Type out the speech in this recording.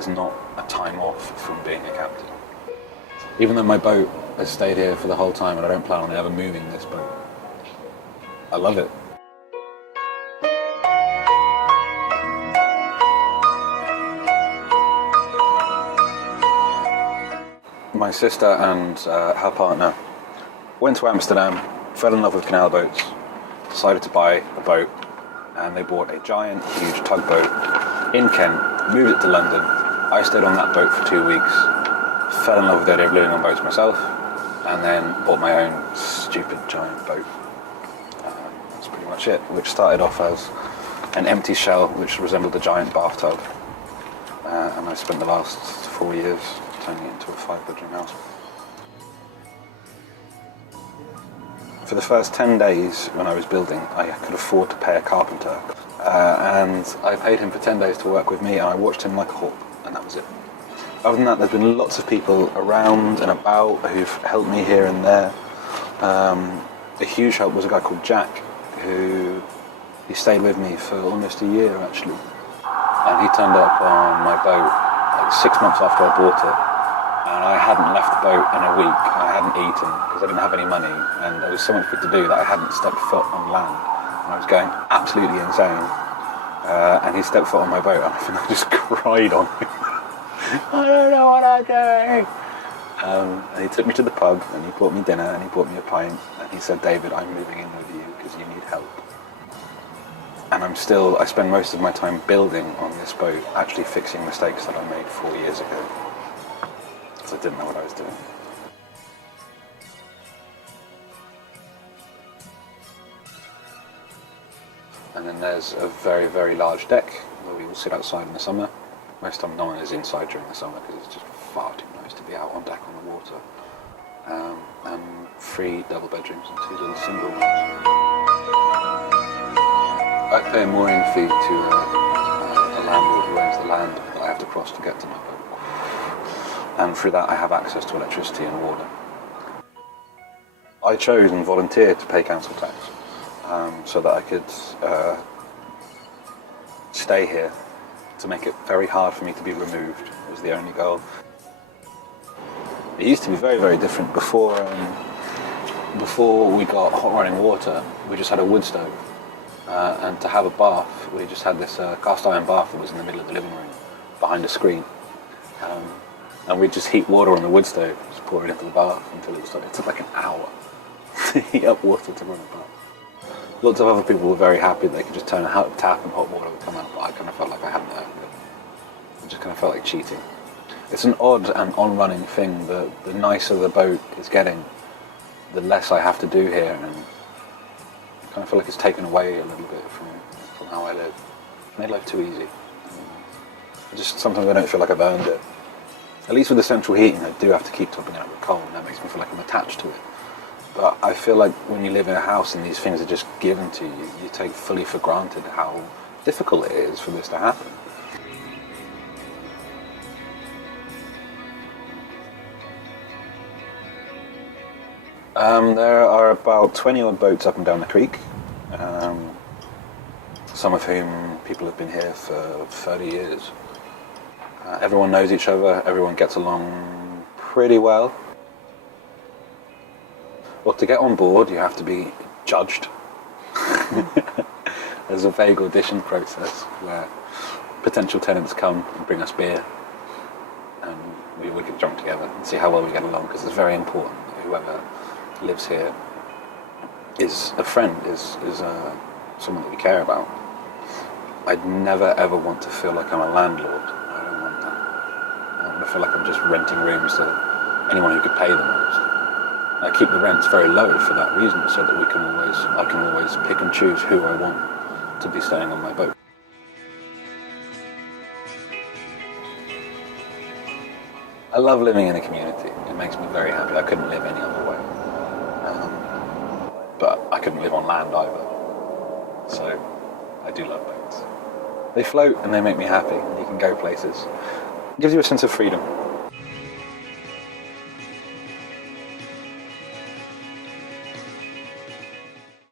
is not a time off from being a captain. Even though my boat has stayed here for the whole time and I don't plan on ever moving this boat, I love it. My sister and her partner went to Amsterdam, fell in love with canal boats, decided to buy a boat, and they bought a giant, huge tugboat in Kent, moved it to London. I stayed on that boat for 2 weeks, fell in love with the idea of living on boats myself, and then bought my own stupid giant boat. That's pretty much it, which started off as an empty shell which resembled a giant bathtub, and I spent the last 4 years turning it into a 5-bedroom house. For the first 10 days when I was building, I could afford to pay a carpenter, and I paid him for 10 days to work with me, and I watched him like a hawk, and that was it. Other than that, there's been lots of people around and about who've helped me here and there. A huge help was a guy called Jack, he stayed with me for almost a year actually, and he turned up on my boat like 6 months after I bought it. And I hadn't left the boat in a week, and I hadn't eaten because I didn't have any money, and there was so much for to do that I hadn't stepped foot on land, and I was going absolutely insane. And he stepped foot on my boat, and I think I just cried on him. I don't know what I'm doing. And he took me to the pub, and he bought me dinner, and he bought me a pint, and he said, "David, I'm moving in with you because you need help." And I spend most of my time building on this boat, actually fixing mistakes that I made 4 years ago. I didn't know what I was doing. And then there's a very, very large deck where we will sit outside in the summer. Most of the time no one is inside during the summer because it's just far too nice to be out on deck on the water. And 3 double bedrooms and 2 little single rooms. I pay a mooring fee to a landlord who owns the land that I have to cross to get to my boat. And through that I have access to electricity and water. I chose and volunteered to pay council tax so that I could stay here, to make it very hard for me to be removed was the only goal. It used to be very, very different. Before we got hot running water, we just had a wood stove. And to have a bath, we just had this cast iron bath that was in the middle of the living room, behind a screen. And we'd just heat water on the wood stove, just pour it into the bath until it was done. It took like an hour to heat up water to run a bath. Lots of other people were very happy they could just turn a tap and hot water would come out, but I kind of felt like I hadn't earned it. It just kind of felt like cheating. It's an odd and on-running thing. The nicer the boat is getting, the less I have to do here, and I kind of feel like it's taken away a little bit from how I live. I made life too easy. Sometimes I don't feel like I've earned it. At least with the central heating, I do have to keep topping it up with coal, and that makes me feel like I'm attached to it. But I feel like when you live in a house and these things are just given to you, you take fully for granted how difficult it is for this to happen. There are about 20 odd boats up and down the creek, some of whom people have been here for 30 years. Everyone knows each other, everyone gets along pretty well. Well, to get on board, you have to be judged. There's a vague audition process where potential tenants come and bring us beer, and we get drunk together and see how well we get along, because it's very important that whoever lives here is a friend, is someone that we care about. I'd never ever want to feel like I'm a landlord. I don't want that. I don't want to feel like I'm just renting rooms to anyone who could pay the most. I keep the rents very low for that reason, so that I can always pick and choose who I want to be staying on my boat. I love living in a community. It makes me very happy. I couldn't live any other way. But I couldn't live on land either. So I do love boats. They float and they make me happy, and you can go places. It gives you a sense of freedom.